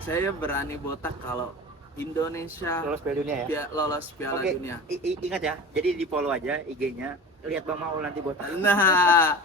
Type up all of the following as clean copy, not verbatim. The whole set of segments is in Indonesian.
Saya berani botak kalau Indonesia Lolos Piala Dunia ya. lolos Piala Oke, Dunia. ingat ya. Jadi di follow aja IG-nya. Lihat Bang Maul nanti botak. Nah,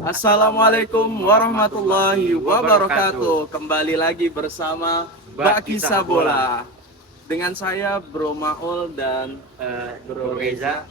Assalamualaikum warahmatullahi wabarakatuh. Kembali lagi bersama Bak Kisah Bola. Dengan saya Bro Maul dan Bro Reza.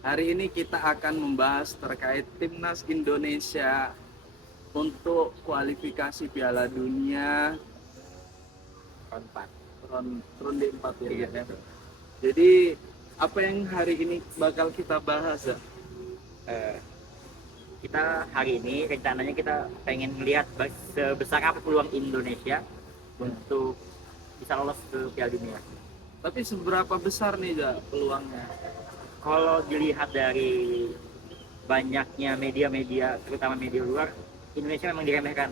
Hari ini kita akan membahas terkait timnas Indonesia untuk kualifikasi Piala Dunia ronde 4 ya. Iya. Jadi apa yang hari ini bakal kita bahas ya? Kita hari ini rencananya kita pengen melihat sebesar apa peluang Indonesia untuk bisa lolos ke Piala Dunia. Tapi seberapa besar nih ya peluangnya? Kalau dilihat dari banyaknya media-media, terutama media luar, Indonesia memang diremehkan.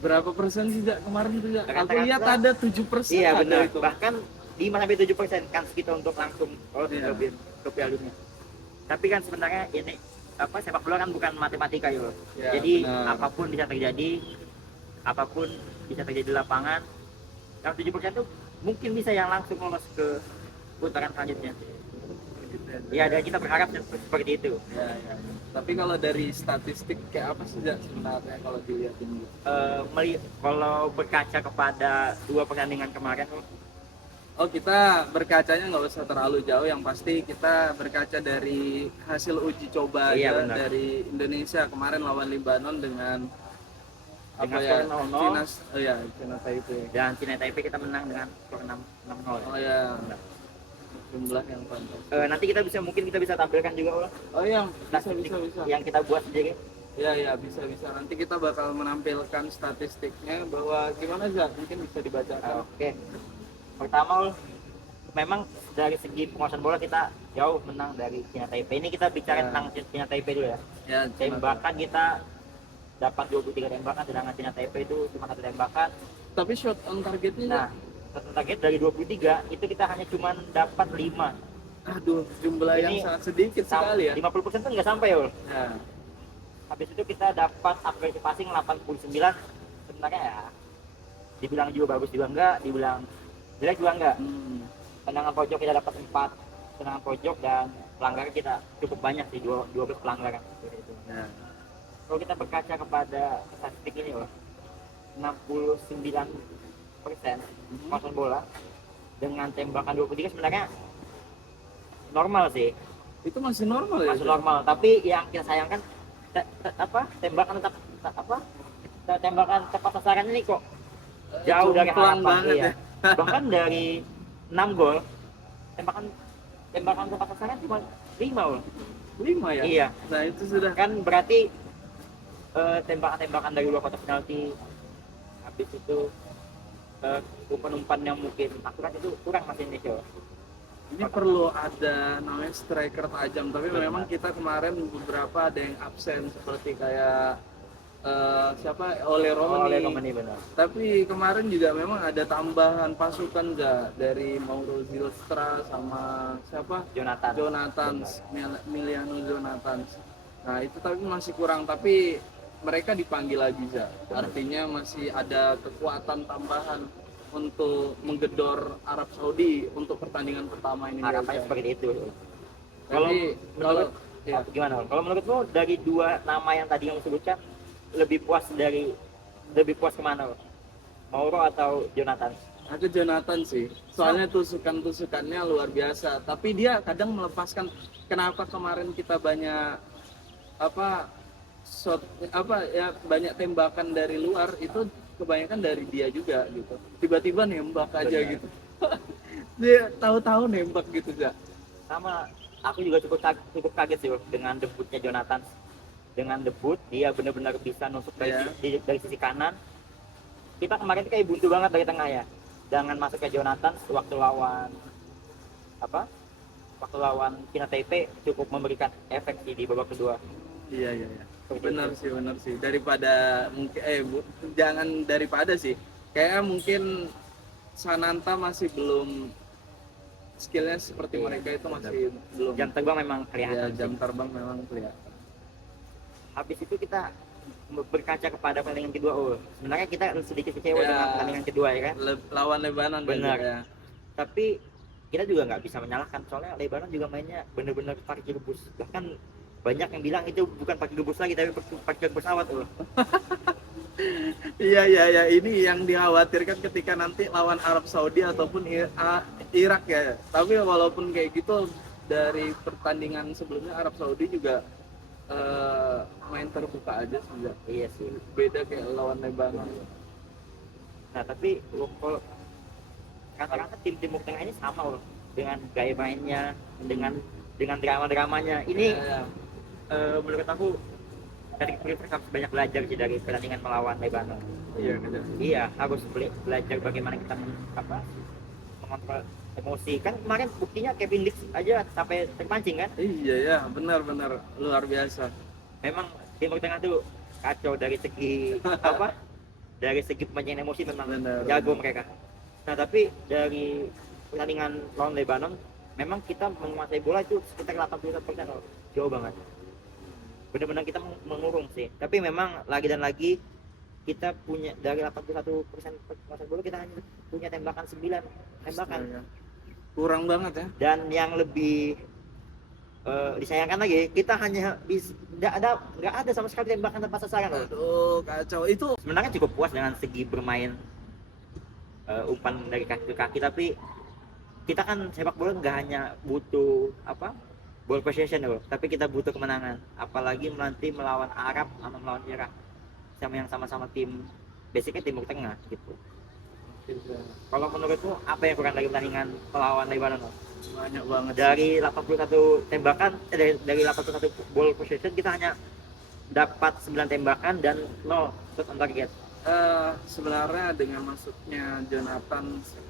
Berapa persen sih Jak kemarin tuh Jak? Aku Rata-rata- lihat ada 7%. Iya ada benar. itu. Bahkan 5-7% kan kita untuk langsung lolos Iya. ke Piala Dunia. Tapi kan sebenarnya ini sepak bola kan bukan matematika ya. Ya, Jadi benar. apapun bisa terjadi di lapangan. Yang 7% tuh mungkin bisa yang langsung lolos ke putaran selanjutnya. Ya, dan kita berharap seperti itu. Ya, ya. Tapi kalau dari statistik kayak apa sih Jak sebenarnya kalau dilihat ini? Kalau berkaca kepada 2 pertandingan kemarin, Oh, kita berkacanya nggak usah terlalu jauh, yang pasti kita berkaca dari hasil uji coba Iya, aja benar. dari Indonesia kemarin lawan Lebanon dengan apa Dengan ya? skor 0-0. Cina Taipei. dan Cina Taipei kita menang dengan skor 6-0. Oh ya, jumlah yang pantas. Nanti mungkin kita bisa tampilkan juga Ul, Oh yang bisa statistik bisa. yang kita buat sendiri. Ya bisa. Nanti kita bakal menampilkan statistiknya bahwa gimana Zak? Mungkin bisa dibacakan. Oke. Pertama Ul, memang dari segi penguasaan bola kita jauh menang dari Cina Taipei. Ini kita bicara Ya. tentang Cina Taipei dulu ya. Ya, Tembakan kita dapat 23 tembakan, sedangkan Cina Taipei itu cuma 1 tembakan. tapi shot on targetnya Nah, satu target dari 23 itu kita hanya cuma dapat 5. aduh, jumlah yang Ini sangat sedikit sekali ya. 50% tuh nggak sampai ya Ul. Ya. Habis itu kita dapat akurasi passing 89. Sebenarnya ya dibilang juga bagus juga enggak, dibilang jelek juga enggak. Tendangan pojok kita dapat 4 tendangan pojok, dan pelanggaran kita cukup banyak sih, 12 pelanggaran seperti itu. Ya. Kalau kita berkaca kepada statistik ini loh, 69% penguasaan bola dengan tembakan 23 sebenarnya normal sih, Itu masih normal ya? masih normal. Tapi yang kita sayangkan tembakan tepat sasaran ini kok jauh dari Jomplang harapan. banget Iya. ya. Bahkan dari 6 gol tembakan tepat sasaran cuma 5 loh. 5 ya? Iya. Nah itu sudah Kan berarti tembakan-tembakan dari luar kotak penalti, habis itu umpan-umpan yang mungkin akurat itu kurang masih Indonesia. ini perlu ada namanya striker tajam, tapi Benar. memang kita kemarin beberapa ada yang absen seperti kayak siapa Ole Romani. Romani benar. Tapi kemarin juga memang ada tambahan pasukan dari Mauro Zilstra sama siapa? Jonathan. Miliano Jonathan. Nah itu tapi masih kurang, tapi mereka dipanggil lagi artinya masih ada kekuatan tambahan untuk menggedor Arab Saudi untuk pertandingan pertama ini. Harapannya seperti itu. Jadi kalau ya, Gimana? Kalau menurutmu dari 2 nama yang tadi yang disebutkan lebih puas kemana? Mauro atau Jonathan? aku Jonathan sih, soalnya tusukannya luar biasa, tapi dia kadang melepaskan. Kenapa kemarin kita banyak banyak tembakan dari luar, itu kebanyakan dari dia juga gitu, tiba-tiba nembak aja. Benar. Gitu. Dia tahu-tahu nembak gitu Sama, aku juga cukup kaget sih dengan debutnya Jonathan. Dengan debut dia benar-benar bisa nusuk dari sisi kanan. Kita kemarin tuh kayak buntu banget dari tengah ya. Dengan masuknya Jonathan waktu lawan Cina Taipei cukup memberikan efek sih di babak kedua. Iya. Benar sih, daripada mungkin jangan daripada sih, kayaknya mungkin Sananta masih belum skillnya seperti Iya, mereka itu masih benar. belum. Jam terbang memang Ya, kelihatan jam sih. terbang memang kelihatan. Habis itu kita berkaca kepada pertandingan kedua. Sebenarnya kita sedikit kecewa Ya, dengan pertandingan kedua ya kan. lawan Lebanon Benar. ya. Tapi kita juga nggak bisa menyalahkan soalnya Lebanon juga mainnya bener-bener pakai rebus. Bahkan banyak yang bilang itu bukan pakai rebus lagi tapi pakai pesawat. Iya iya ya, ini yang dikhawatirkan ketika nanti lawan Arab Saudi ataupun Irak ya. Tapi walaupun kayak gitu, dari pertandingan sebelumnya Arab Saudi juga main terbuka aja sih ya. Iya sih. Beda kayak lawan Lebanon. Nah tapi kalau kata-kata tim Timur Tengah ini sama dengan gaya mainnya, dengan drama-dramanya. Ini Ya, menurut aku dari Clippers harus banyak belajar sih dari pertandingan melawan Lebanon. iya gitu. Iya, harus belajar bagaimana kita mengontrol emosi. Kan kemarin buktinya Kevin Dix aja sampai terpancing kan. Iya ya, benar-benar luar biasa. Memang Timur Tengah tuh kacau dari segi apa? Dari segi pemain emosi memang Benar. jago mereka. Nah tapi dari pertandingan lawan Lebanon, memang kita menguasai bola itu sekitar 81%, jauh banget. Benar-benar kita mengurung sih. Tapi memang lagi dan lagi kita punya dari 81% penguasaan bola, kita hanya punya tembakan 9 tembakan. Ya. Kurang banget ya. Dan yang lebih disayangkan lagi, kita hanya nggak ada sama sekali tembakan tepat sasaran. Aduh, kacau. Itu Sebenarnya cukup puas dengan segi bermain umpan dari kaki ke kaki, tapi kita kan sepak bola nggak hanya butuh ball possession tapi kita butuh kemenangan, apalagi nanti melawan Arab atau melawan Irak yang sama-sama tim basicnya Timur Tengah gitu. Kalau menurutmu apa yang kurang dari pertandingan melawan Lebanon? banyak banget. Dari 81 tembakan, dari 81 ball possession kita hanya dapat 9 tembakan dan 0 shot on target. Sebenarnya dengan masuknya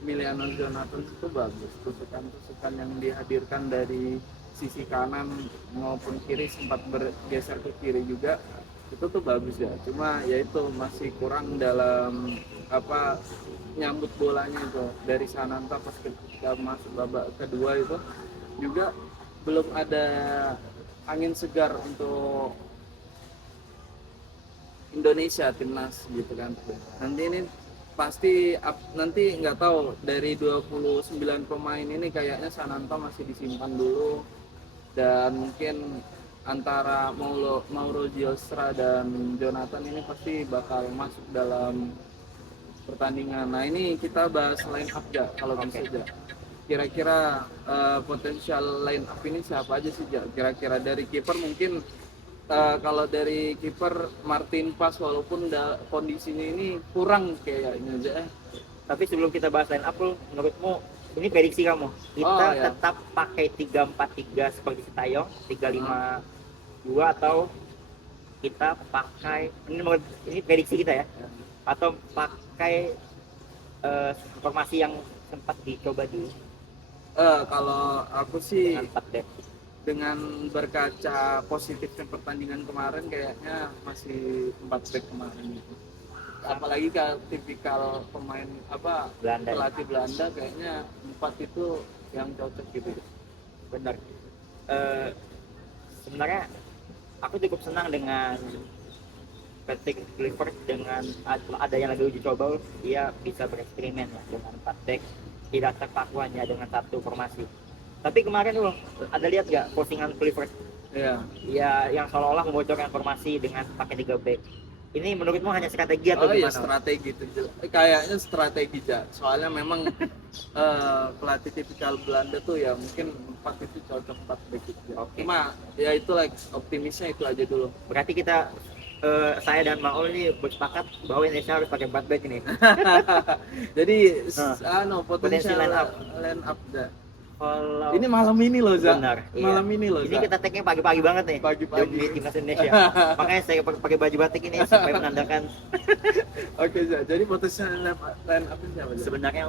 Emiliano Jonathan itu bagus. Tusukan-tusukan yang dihadirkan dari sisi kanan maupun kiri, sempat bergeser ke kiri juga, itu tuh bagus ya. Cuma ya itu masih kurang dalam nyambut bolanya itu. Dari Sananta pas ketika masuk babak kedua itu juga belum ada angin segar untuk Indonesia timnas gitu kan. Nanti ini pasti nanti nggak tahu, dari 29 pemain ini kayaknya Sananta masih disimpan dulu, dan mungkin antara Mauro Giostra dan Jonathan ini pasti bakal masuk dalam pertandingan. Nah ini kita bahas line up ya kalau bisa ya. Kira-kira potensial line up ini siapa aja sih ya? Kira-kira dari kiper mungkin kalau dari kiper Martin Pas, walaupun kondisinya ini kurang kayaknya aja. Tapi sebelum kita bahas line up, menurutmu ini prediksi kamu, kita tetap pakai 3-4-3 seperti Sintayong, 3-5-2, atau kita pakai ini prediksi kita ya, atau pakai formasi yang sempat dicoba dulu Kalau aku sih dengan 4 back. dengan berkaca positifnya pertandingan kemarin, kayaknya masih 4 back kemarin itu. Apalagi kalau tipikal pemain Belanda. pelatih Belanda, kayaknya 4 itu yang cocok gitu. Benar. Sebenarnya aku cukup senang dengan Patrick Kluivert, dengan ada yang lagi uji coba, dia bisa bereksperimen ya, dengan 4 back, tidak terpakuannya dengan satu formasi. Tapi kemarin ada lihat nggak postingan Kluivert? Iya. Ya, yang seolah-olah membocorkan formasi dengan pakai 3 back. Ini menurutmu hanya strategi atau gimana? Iya, strategi itu kayaknya strategi ya. Soalnya memang pelatih tipikal Belanda tuh ya mungkin 4 itu cocok, 4 back itu. Oke. Cuma ya itu optimisnya itu aja dulu. Berarti kita saya dan Maul ini bersepakat bahwa Indonesia harus pakai 4 back ini. Jadi potensi line up. line up dah. Kalau Ini malam ini loh, Za. benar, Malam iya. ini loh, Ini Za. kita tag-nya pagi-pagi banget nih. Pagi-pagi. Demi timnas Indonesia. Makanya saya pakai baju batik ini supaya menandakan. Oke, Za. Jadi potensi line up siapa, Za? Sebenarnya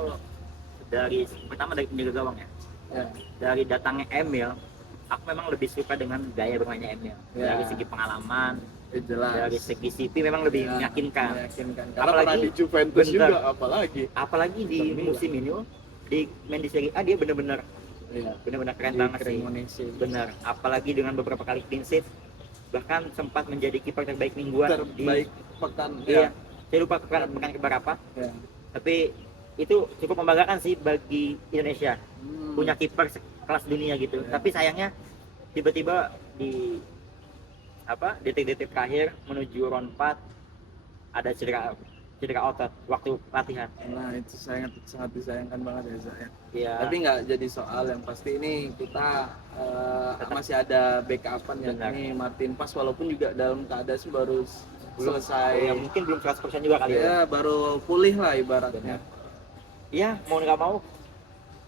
pertama dari penjaga gawang ya. Ya. Dari datangnya Emil, aku memang lebih suka dengan gaya bermainnya Emil. Ya. Dari segi pengalaman, Jelas. Dari segi CV memang lebih Ya, meyakinkan. meyakinkan. Karena Apalagi pernah di Juventus bener. juga, apalagi di Inter Milan. musim ini di main di Serie A dia benar-benar Iya. keren Di banget sih. Cremonese. Benar. Apalagi dengan beberapa kali clean sheet, bahkan sempat menjadi kiper terbaik mingguan Terbaik pekan. iya. Ya. Saya lupa pekan keberapa. Ya. Tapi itu cukup membanggakan sih bagi Indonesia punya kiper kelas dunia gitu. Ya. Tapi sayangnya tiba-tiba di detik-detik terakhir menuju round 4 ada cedera otot waktu latihan. Nah itu sangat disayangkan banget ya Zak ya. Iya. Tapi nggak jadi soal, yang pasti ini kita masih ada backupan ya. Benar. Ini Martin Pas walaupun juga dalam keadaan baru selesai. Ya, mungkin belum 100% juga kali ya. Ya baru pulih lah ibaratnya. Iya, mau nggak mau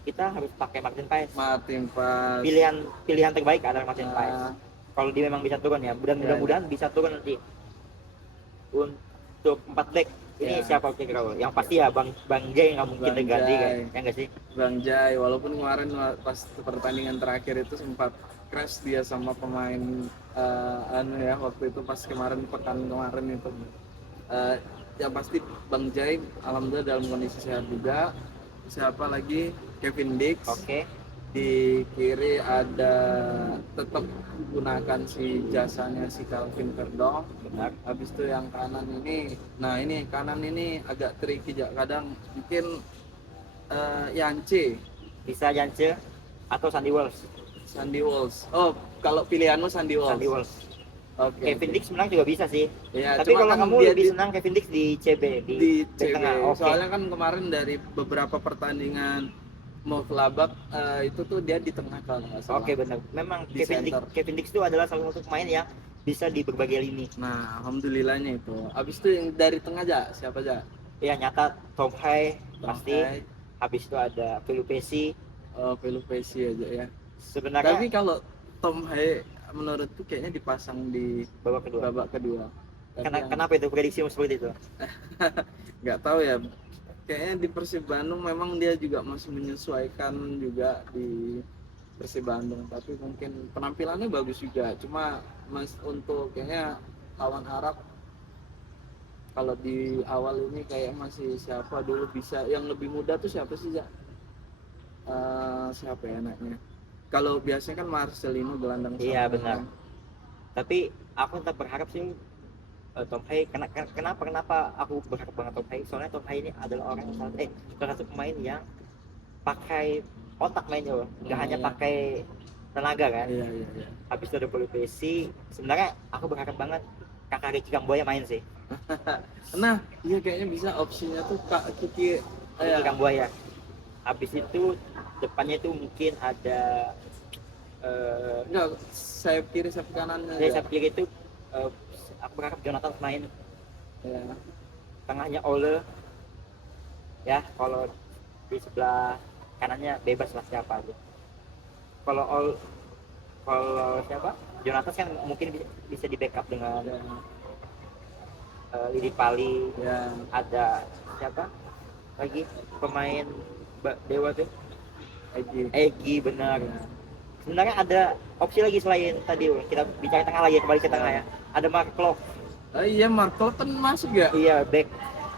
kita harus pakai Martin Paes. Martin Pas. Pilihan terbaik adalah Martin Nah. Paes. Kalau dia memang bisa turun ya, mudah-mudahan bisa turun nanti. Untuk 4 back ini Ya. siapa kira-kira? Yang pasti ya Bang Jai nggak mungkin Bang terganti kan, Jai. ya nggak sih? Bang Jai, walaupun kemarin pas pertandingan terakhir itu sempat crash dia sama pemain waktu itu pas pekan kemarin itu. Yang pasti Bang Jai alhamdulillah dalam kondisi sehat juga. Siapa lagi? Kevin Dix. Oke. Di kiri ada tetap gunakan si jasanya si Calvin Verdong. Benar. Habis itu yang kanan ini, nah ini kanan ini agak tricky ya. Kadang mungkin Yance, Bisa Yance atau Sandy Walsh. Sandy Walsh. Oh, kalau pilihanmu Sandy Walsh. Sandy Walsh. Oke. Kevin Dix sebenarnya juga bisa sih. Ya, Tapi cuma kalau kan kamu dia lebih senang Kevin Dix di CB di back CB. tengah. Oke. Soalnya kan kemarin dari beberapa pertandingan mau kelabak itu tuh dia di tengah kalau nggak salah. Oke, benar. Memang Di center. Kevin Dix itu adalah salah satu pemain yang bisa di berbagai lini. Nah, alhamdulillahnya itu. Abis itu yang dari tengah aja, siapa aja? Ya nyata Tom Hai pasti. Hai. Habis itu ada Pelupesi. Pelupesi aja ya. Sebenarnya Tapi kalau Tom Hai menurutku kayaknya dipasang di babak kedua. Tapi Kenapa itu prediksimu seperti itu? nggak tahu ya. Kayaknya di Persib Bandung memang dia juga masih menyesuaikan juga di Persib Bandung. Tapi mungkin penampilannya bagus juga. Cuma untuk kayaknya lawan Arab kalau di awal ini kayak masih siapa dulu bisa yang lebih muda tuh siapa sih ya? Siapa ya anaknya? Kalau biasanya kan Marcelino gelandang Iya, sama. benar. Tapi aku tetap berharap sih Tom Hai, kenapa aku berharap banget Tom Hai? Soalnya Tom Hai ini adalah orang salah satu pemain yang pakai otak mainnya loh, nggak hanya Iya. pakai tenaga kan. Iya. Habis itu ada Pelupesi. Sebenarnya aku berharap banget kakak Ricky Kamboya main sih. Nah, iya kayaknya bisa opsinya tuh Kak Kiki. Ricky Kamboya. Habis itu depannya itu mungkin ada Enggak, sayap kiri sayap kanan. saya pikir itu aku berharap Jonathan main. Ya. Tengahnya Ole ya, kalau di sebelah kanannya bebas lah siapa aja. Kalau siapa Jonathan kan mungkin bisa di backup dengan Lidi Pali. Ya. Ada siapa lagi pemain Dewa tuh, Egi benar. Sebenarnya ada opsi lagi selain tadi kita bicara tengah lagi, kembali ke tengah ya. Ada Mark Klok. Iya, Marco kan masuk ya? Iya, back.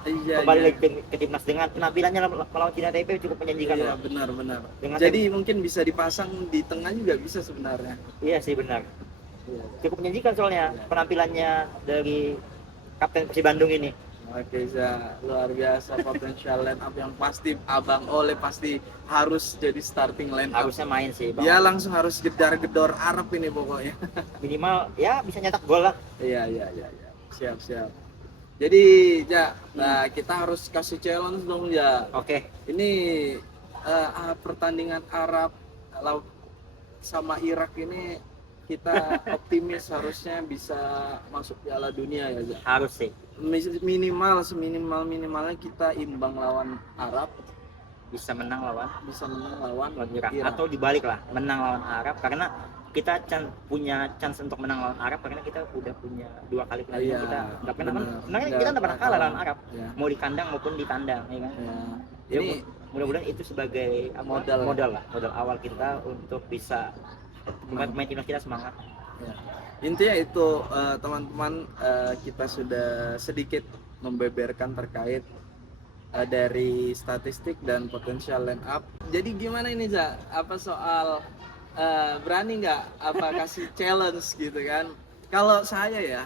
Iya. Kembali lagi ke timnas dengan penampilannya melawan Cina Taipei cukup menjanjikan. Iya, loh. benar. Dengan Jadi mungkin bisa dipasang di tengah juga bisa sebenarnya. Iya sih benar. Iya. Cukup menjanjikan soalnya penampilannya dari Kapten Persib Bandung ini. Oke, luar biasa potensial line up yang pasti Abang Ole pasti harus jadi starting line up. Harusnya main sih, Bang. Dia langsung harus gedor Arab ini pokoknya. Minimal ya bisa nyetak gol lah. Iya. Siap. Jadi, nah kita harus kasih challenge dong, ya. Oke. Ini pertandingan Arab sama Irak ini kita optimis harusnya bisa masuk Piala Dunia ya, Ja. Harus sih. Seminimalnya kita imbang lawan Arab, Bisa menang lawan lawan Irak. Irak. Atau dibalik lah, menang lawan Arab karena kita punya chance untuk menang lawan Arab karena kita udah punya 2 kali pertandingan Iya, kita nggak pernah benar. sebenarnya kita nggak pernah kalah lawan Arab, Ya. mau di kandang maupun di kandang ya kan. Ya. Ya, Ini mudah-mudahan itu sebagai modal awal kita untuk bisa pemain timnas kita semangat. Ya. Intinya itu teman-teman, kita sudah sedikit membeberkan terkait dari statistik dan potensial line up. Jadi gimana ini Za? Apa soal berani nggak apa kasih challenge gitu kan? Kalau saya ya,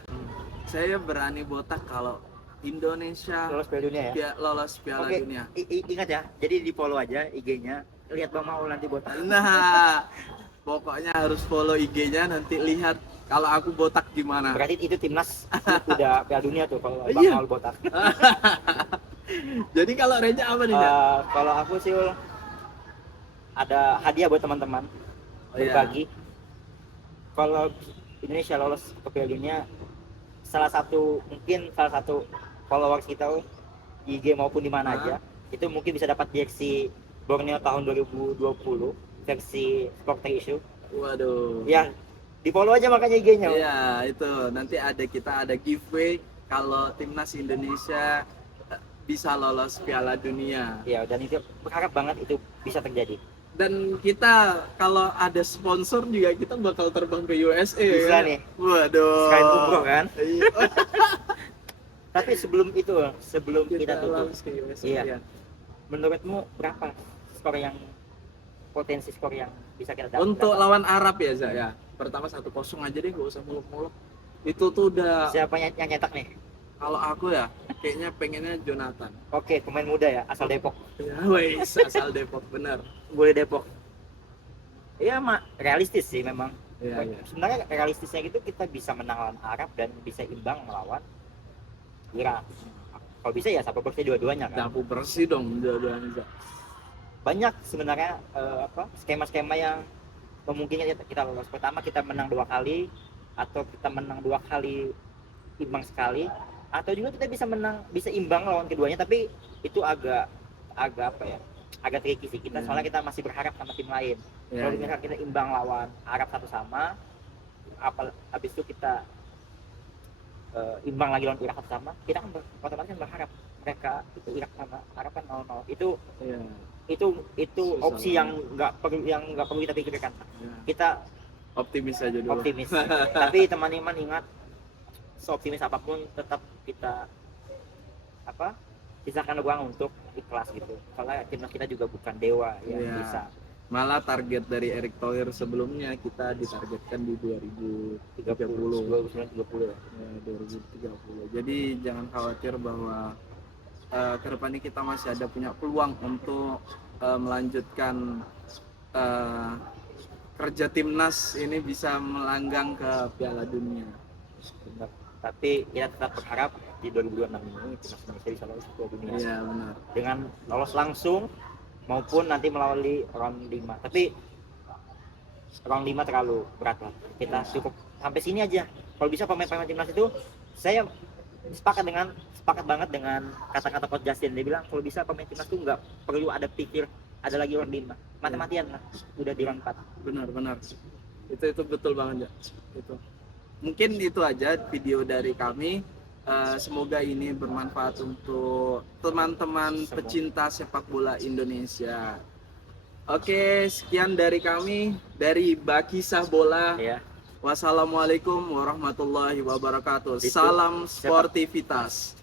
saya berani botak kalau Indonesia Lolos Piala Dunia ya. lolos Piala Oke, Dunia. Ingat ya, jadi di follow aja IG-nya. Lihat Bang Maul nanti botak. Nah, pokoknya harus follow IG-nya, nanti lihat kalau aku botak gimana. Berarti itu timnas udah Piala Dunia tuh kalau Bang Iya. Maul botak. Jadi kalau Reja apa nih? Za? Kalau aku sih Ul, ada hadiah buat teman-teman Oh, iya. berbagi. Kalau Indonesia lolos ke Piala Dunia, salah satu followers kita Ul, di IG maupun di mana Hah? aja, itu mungkin bisa dapat jersey Borneo tahun 2020 versi Supporter Issue. Waduh. Ya, di follow aja makanya IG-nya. Iya, itu nanti kita ada giveaway kalau timnas Indonesia bisa lolos Piala Dunia. Ya, dan itu berharap banget itu bisa terjadi. Dan kita kalau ada sponsor juga kita bakal terbang ke USA. Bisa kan? nih. Waduh. Sekalian umroh kan. Iya. Tapi sebelum kita tutup, lolos ke USA. Iya. Ya. menurutmu berapa potensi skor yang bisa kita dapat? Untuk lawan Arab ya, Za ya. Pertama 1-0 aja deh, gak usah muluk-muluk. Itu tuh udah, Siapa yang nyetak nih? kalau aku ya kayaknya pengennya Jonathan. Oke, pemain muda ya, asal Depok. Ya, wes, asal Depok bener. Boleh Depok. Iya, realistis sih memang. Iya, iya. Sebenarnya realistisnya gitu kita bisa menang lawan Arab dan bisa imbang melawan Irak. Kalau bisa ya sampai bersih dua-duanya kan. Sapu bersih dong dua-duanya, Za. Banyak sebenarnya skema-skema yang memungkinkan kita lolos. Pertama kita menang 2 kali, atau kita menang 2 kali imbang sekali, atau juga kita bisa imbang lawan keduanya, tapi itu agak tricky sih kita. Soalnya kita masih berharap sama tim lain. Iya, Kalau iya. misalnya kita imbang lawan Arab 1-1, habis itu kita imbang lagi lawan Irak 1-1, kita kan otomatis kan berharap mereka itu Irak sama Arab kan 0-0. Iya. Itu Susah opsi yang nggak perlu kita pikirkan. Iya. Kita Optimis aja dulu. optimis. Tapi teman-teman ingat, seoptimis apapun tetap kita sisakan ruang untuk ikhlas gitu. Soalnya timnas kita juga bukan dewa yang Iya. bisa Malah target dari Erick Thohir sebelumnya kita ditargetkan di 2030. 2030 ya. Ya, 2030. Jadi jangan khawatir bahwa ke depan ini kita masih ada punya peluang untuk melanjutkan kerja timnas ini bisa melanggang ke Piala Dunia. Benar. Tapi kita tetap berharap di 2026 ini timnas Indonesia bisa lolos ke dunia. Iya, benar. Dengan lolos langsung maupun nanti melalui round 5. Tapi round 5 terlalu berat lah. Kita cukup sampai sini aja. Kalau bisa pemain-pemain timnas itu, saya sepakat banget dengan kata-kata Coach Justin. Dia bilang kalau bisa pemain timnas itu nggak perlu ada pikir ada lagi round 5. Mati-matian lah, udah di round 4. Benar. Itu betul banget ya. Itu. Mungkin itu aja video dari kami. Semoga ini bermanfaat untuk teman-teman pecinta sepak bola Indonesia. Oke, sekian dari kami dari Bakisah Bola. Ya. Wassalamualaikum warahmatullahi wabarakatuh. Itu Salam sportivitas.